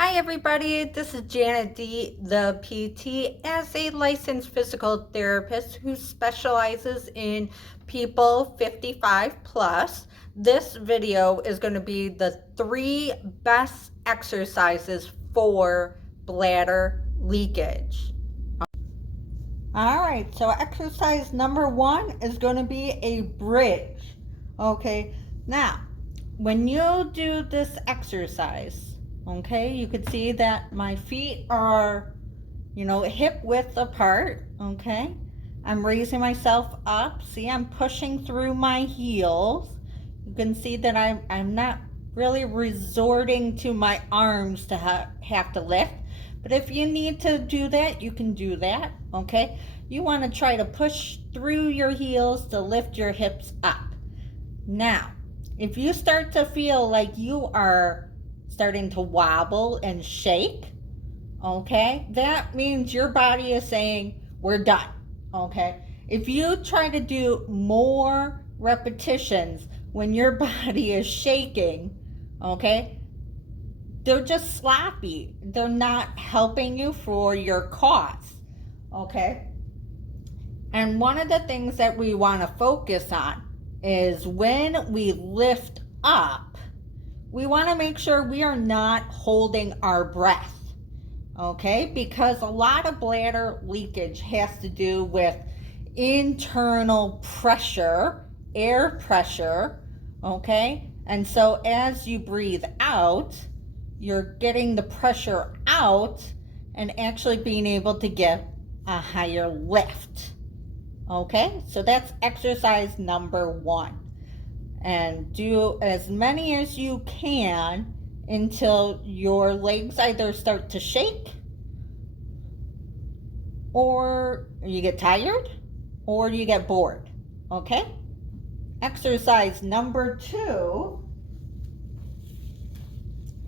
Hi everybody, this is Janet D, the PT, as a licensed physical therapist who specializes in people 55 plus. This video is going to be the 3 best exercises for bladder leakage. Alright, so exercise number 1 is going to be a bridge. Okay, now when you do this exercise, okay, you could see that my feet are, hip width apart, okay? I'm raising myself up. See, I'm pushing through my heels. You can see that I'm not really resorting to my arms to have to lift. But if you need to do that, you can do that, okay? You want to try to push through your heels to lift your hips up. Now, if you start to feel like you are starting to wobble and shake, okay, that means your body is saying, we're done, okay? If you try to do more repetitions when your body is shaking, okay, they're just sloppy. They're not helping you for your cause, okay? And one of the things that we want to focus on is when we lift up, we want to make sure we are not holding our breath, okay? Because a lot of bladder leakage has to do with internal pressure, air pressure, okay? And so as you breathe out, you're getting the pressure out and actually being able to get a higher lift, okay? So that's exercise number 1. And do as many as you can until your legs either start to shake, or you get tired, or you get bored, okay? Exercise number 2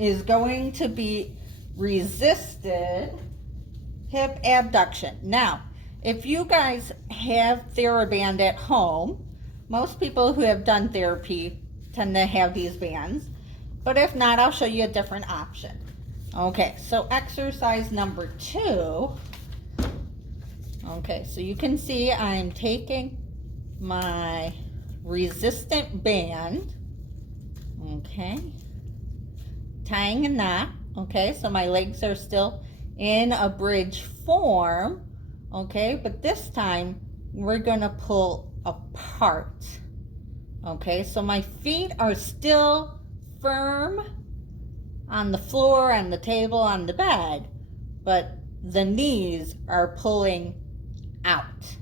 is going to be resisted hip abduction. Now, if you guys have theraband at home, most people who have done therapy tend to have these bands, but if not, I'll show you a different option. Okay, so exercise number 2. Okay, so you can see I'm taking my resistant band, okay, tying a knot, okay, so my legs are still in a bridge form, okay, but this time we're gonna pull apart, okay, so my feet are still firm on the floor, on the table, on the bed, but the knees are pulling out,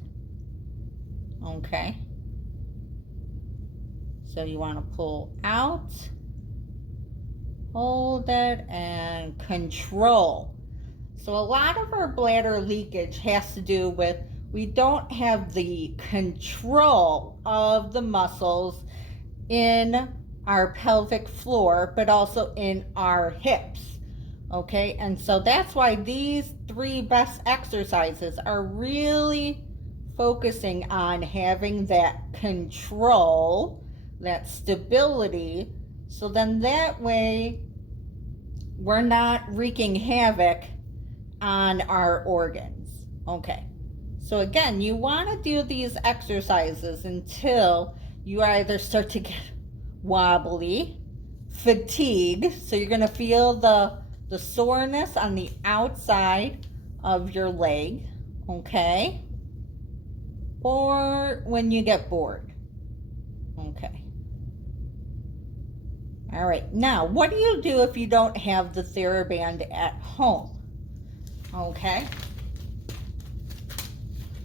okay, so you want to pull out, hold it, and control. So a lot of our bladder leakage has to do with we don't have the control of the muscles in our pelvic floor, but also in our hips, okay? And so that's why these 3 best exercises are really focusing on having that control, that stability, so then that way we're not wreaking havoc on our organs, okay? So again, you want to do these exercises until you either start to get wobbly, fatigue, so you're going to feel the soreness on the outside of your leg, okay? Or when you get bored, okay? All right, now what do you do if you don't have the theraband at home? Okay,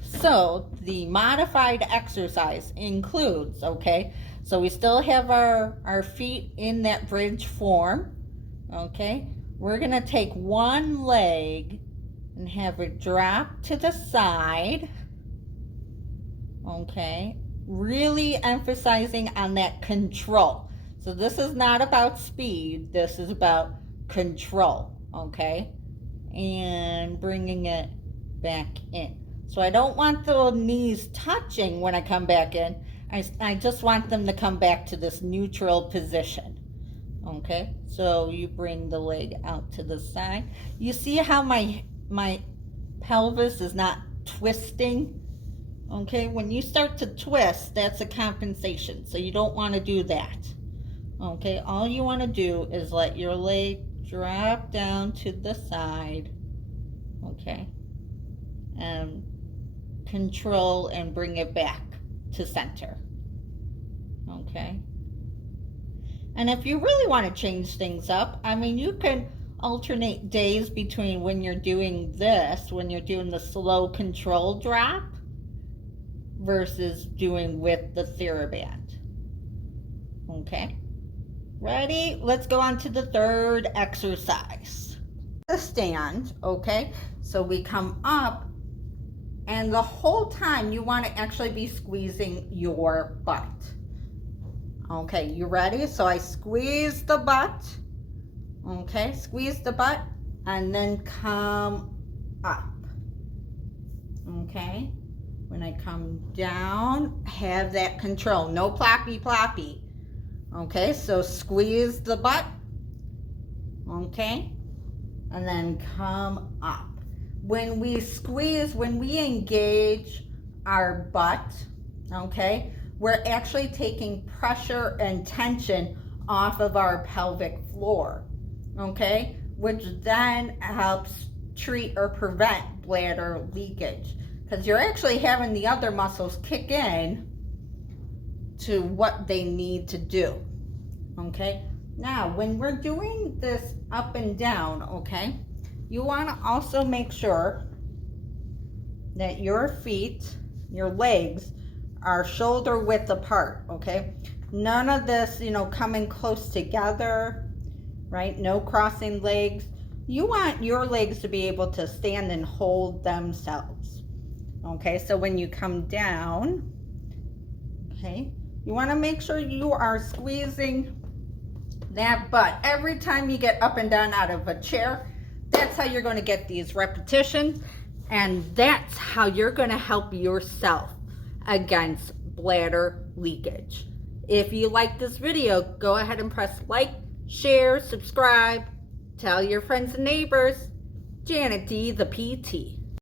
so the modified exercise includes, okay, so we still have our feet in that bridge form, okay, we're gonna take one leg and have it drop to the side, okay, really emphasizing on that control. So this is not about speed, this is about control, okay, and bringing it back in. So I don't want the knees touching when I come back in. I just want them to come back to this neutral position. Okay, so you bring the leg out to the side. You see how my pelvis is not twisting? Okay, when you start to twist, that's a compensation. So you don't want to do that. Okay, all you want to do is let your leg drop down to the side. Okay, and control and bring it back to center. Okay. And if you really want to change things up, I mean, you can alternate days between when you're doing this, when you're doing the slow control drop, versus doing with the theraband. Okay? Ready? Let's go on to the third exercise. The stand, okay? So we come up, and the whole time you want to actually be squeezing your butt. Okay, you ready? So I squeeze the butt. Okay, squeeze the butt and then come up. Okay, when I come down, have that control. No ploppy ploppy. Okay, so squeeze the butt. Okay, and then come up. When we squeeze, when we engage our butt, okay, we're actually taking pressure and tension off of our pelvic floor, okay, which then helps treat or prevent bladder leakage, because you're actually having the other muscles kick in to what they need to do. Okay, now when we're doing this up and down, okay, you want to also make sure that your feet, your legs, are shoulder width apart. Okay, none of this, coming close together, right? No crossing legs. You want your legs to be able to stand and hold themselves. Okay, so when you come down, okay, you want to make sure you are squeezing that butt every time you get up and down out of a chair. That's how you're going to get these repetitions, and that's how you're going to help yourself against bladder leakage. If you like this video, go ahead and press like, share, subscribe, tell your friends and neighbors. Janet D, the PT.